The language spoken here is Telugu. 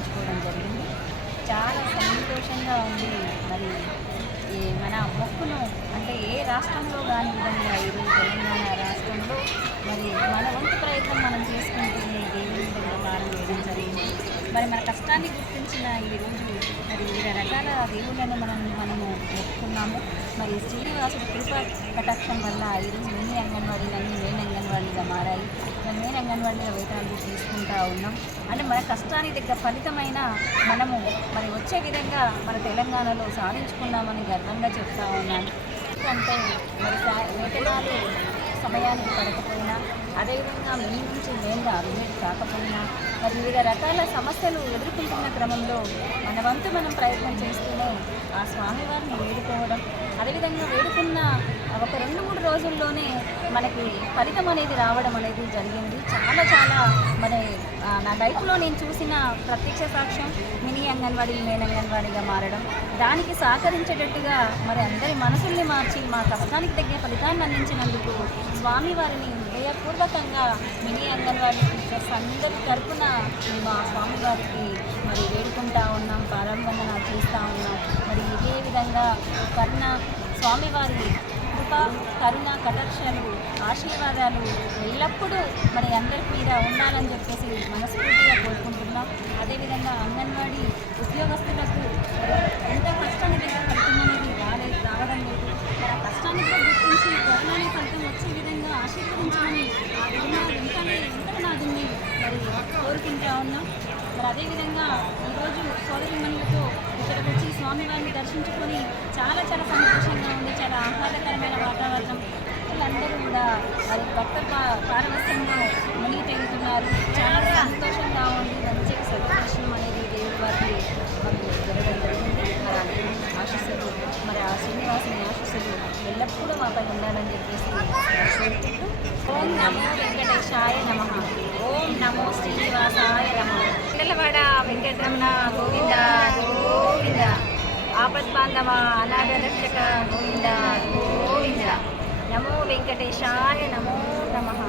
దర్శించుకోవడం జరిగింది. చాలా సంతోషంగా ఉంది. మరి మన మొక్కును అంటే ఏ రాష్ట్రంలో కాని విధంగా ఈరోజు తెలంగాణ రాష్ట్రంలో మరి మన వంతు ప్రయత్నం మనం చేసుకుంటూ దేవుని దగ్గర భారం వేయడం జరిగింది. మరి మన కష్టాన్ని గుర్తించిన ఈరోజు మరి వివిధ రకాల దేవుళ్ళను మనము మొక్కుకున్నాము. మరి శ్రీనివాసుడు కృప కటాక్షం వల్ల ఈరోజు మినీ అంగన్వాడీలన్నీ మెయిన్ అంగన్వాడీగా మారాయి. మరి మెయిన్ అంగన్వాడీల వేతనాలు తీసుకుంటూ ఉన్నాం. అంటే మన కష్టానికి దగ్గర ఫలితమైన మనము మరి వచ్చే విధంగా మన తెలంగాణలో సాధించుకున్నామని గర్వంగా చెప్తా ఉన్నాను. అంటే మరి వేతనాలు సమయానికి పడకపోయినా, అదేవిధంగా మీ నుంచి మెయిన్గా అభివృద్ధి కాకపోయినా, మరి వివిధ రకాల సమస్యలు ఎదుర్కొంటున్న క్రమంలో మన వంతు మనం ప్రయత్నం చేస్తూనే ఆ స్వామివారిని వేడుకోవడం, అదేవిధంగా వేడుకున్న ఒక 2-3 రోజుల్లోనే మనకి ఫలితం అనేది రావడం అనేది జరిగింది. చాలా మరి నా లైఫ్లో నేను చూసిన ప్రత్యక్ష సాక్ష్యం మినీ అంగన్వాడీ మెయిన్ అంగన్వాడీగా మారడం. దానికి సహకరించేటట్టుగా మరి అందరి మనసుల్ని మార్చి మా కష్టానికి తగ్గ ఫలితాన్ని అందించినందుకు స్వామివారిని హృదయపూర్వకంగా మినీ అంగన్వాడీ టీచర్స్ అందరి తరఫున మా స్వామివారికి మరి వేడుకుంటా ఉన్నాం, పారావందనాలు చేస్తూ ఉన్నాం. మరి ఇదే విధంగా స్వామివారి కృప, కరుణ, కటాక్షాలు, ఆశీర్వాదాలు ఎల్లప్పుడూ మరి అందరి మీద ఉండాలని చెప్పేసి మనస్ఫూర్తిగా కోరుకుంటున్నాం. అదేవిధంగా అంగన్వాడీ ఉద్యోగస్తులకు ఎంత కష్టాన్ని దగ్గర ఫలితం అనేది రావడం లేదు. మరి ఆ కష్టాన్ని కూడా గుర్తించి త్వరలోనే ఫలితం వచ్చే విధంగా ఆశీర్వదించమని ఆ వెంకటనాథుని మరి కోరుకుంటా ఉన్నాం. మరి అదేవిధంగా ఈరోజు సోదరిమణులతో ఇక్కడికి వచ్చి స్వామివారిని దర్శించుకొని చాలా సంతోషంగా ఉంది. చాలా ఆహ్లాదకరమైన వాతావరణం. అందరూ కూడా మరి భక్త పారవస్యంలో మునిగి తేలుతున్నారు. చాలా సంతోషంగా ఉంది. మంచిగా సర్వదర్శనం అనేది దేవుడి వారికి మరి జరగడం జరిగింది. మరి ఆశీస్సులు మరి ఆ శ్రీనివాసుని ఆశీస్సులు ఎల్లప్పుడూ మాపై ఉండాలని చెప్పేసి కోరుకుంటూ ఓం నమో వెంకటేశాయ నమః, ఓం నమో శ్రీనివాసాయ నమః. పిల్లలవాడ వెంకటరమణ గోవింద గోవింద, ఆపద్బాంధవ అనాథ రక్షక గోవింద గోవింద. నమో వెంకటేశాయ నమో నమః.